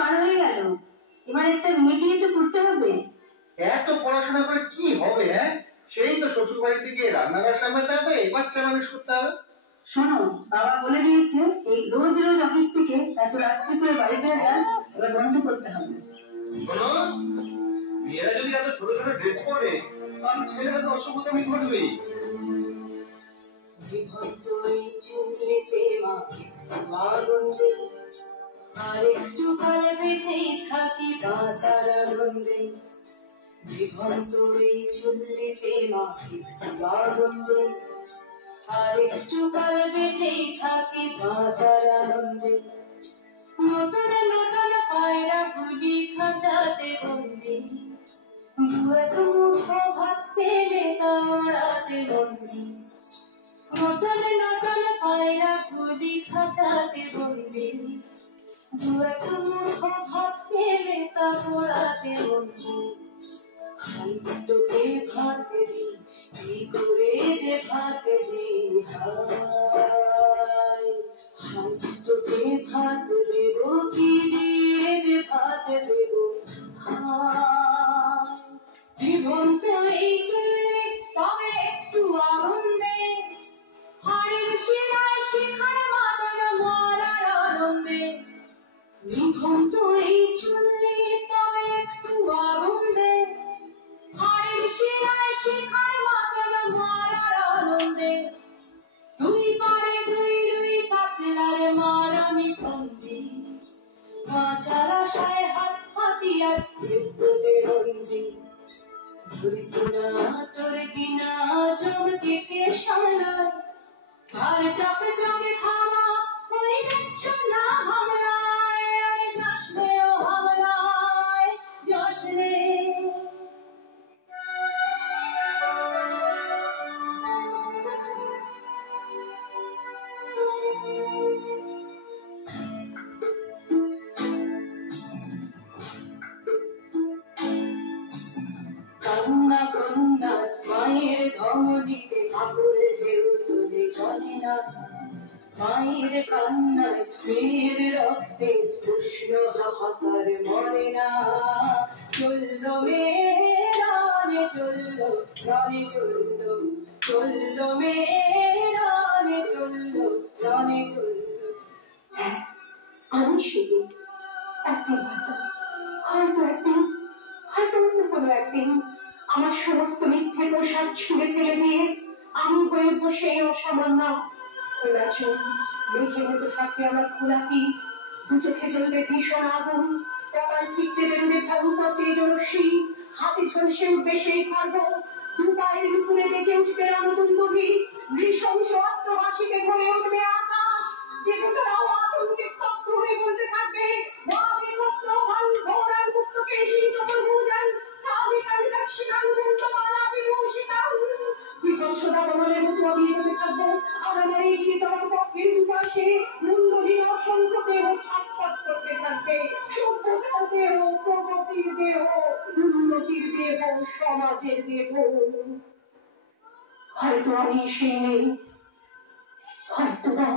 পার হয়ে গেল, এবার একটা বিয়ে তো করতে হবে। এত পড়াশোনা করে কি হবে? হ্যাঁ, সেই তো শ্বশুর বাড়ি থেকে রান্নাঘর সামলাতে হবে, বাচ্চা মানুষ করতে হবে। শোনো, বাবা বলে দিয়েছে এই রোজ রোজ অফিস থেকে এত রাত্রি করে বাড়ি ফেরাটা এবার বন্ধ করতে হবে। শোনো, মেয়েরা যদি এত ছোট ছোট ড্রেস পরে তাহলে ছেলেরা তো অসভ্যতামি করবেই। বিভক্ত এই চুল্লিতে মাগন্ধে আর একটু কাল বেঁচেই থাকি বাঁচার আনন্দে। বিভক্ত এই চুল্লিতে মাগন্ধে আর একটু কাল বেঁচেই থাকি বাঁচার আনন্দে। নতুন নতুন পায়রা গুলি খাঁচাতে বন্দি, দু এক মুঠো ভাত পেলে তা ওড়াতে বন্দি। নতুন নতুন পায়রা গুলি খাঁচাতে বন্দি, দু এক মুঠো ভাত পেলে তা ওড়াতে বন্দি। হাই তোকে ভাত দি, কি করে যে ভাত দি, হায় হাই তোকে ভাত দেব, কি দিয়ে যে ভাত দেব, হায়। জীবন্ত এই চুল্লি তবে একটু আগুন দে, হাড়ির শিরায় শিখার মাদন মারার আনন্দে। জীবন্ত এই চুল্লি তবে একটু আগুন দে, হাড়ির শিরায় শিখার মাদন মারার আনন্দে। দুই পারে দুই দুই কাতলার মারানি ফন্দি, বাঁচার আশায় হাত পাচিয়ার বিদ্যুতে বন্দি। তোর কিনা চমকে কে সামলায়, আর চকে চকে থামা ওই দেখছ না হামলায়, আরে যাস রে ও হামলায়, যাস রে। কান্না কন্যা মায়ের ধমনীতে আকুল ঢেউ তুলে চলে না, মায়ের কান্নায় মেয়ের রক্তে উষ্ণ হাহাকার মরে না। চললো মেয়েরা রে চললো, রণে চললো, চললো মেয়েরা রে চললো, রণে চললো। হ্যাঁ, আমি শুধু একদিন হয়তো একদিন অন্য কোনো একদিন আমার সমস্ত মিথ্যে পোশাক ছুঁড়ে ফেলে দিয়ে আমি হয়ে উঠবো সেই অসামান্য। খোলা চোখ, মেঘের মতো থাকবে আমার খোলা পিঠ, দু চোখে জ্বলবে ভীষণ আগুন, কপাল ফিরতে বেরোবে ভয়ঙ্কর তেজরশ্মি, হাতে ঝলসে উঠবে সেই খর্ব, দু পায়ের উপরে বেজে উঠবে রণদুন্দুভি, নৃশংস অট্টহাসিতে ভরে উঠবে আকাশ। দেবতারাও আতঙ্কে স্তব্ধ হয়ে বলতে থাকবে, মহাবীর পুত্র ঘোর মুক্তকে সেই চতুর্ভুজান, কালে কালে দক্ষিণাং গুণ্ডমালা বিভূষিতাং। বিভৎসতা দমনের মতো আমি এগোতে থাকবো, আর আমার এগিয়ে যাওয়ার পথের দুপাশে মুন্ডহীন অসংখ্য দেহ ছটফট করতে থাকবে। সভ্যতার দেহ, প্রগতির দেহ, উন্নতির দেহ, সমাজের দেহ। হয়তো আমি সেই নেই, হয়তো না।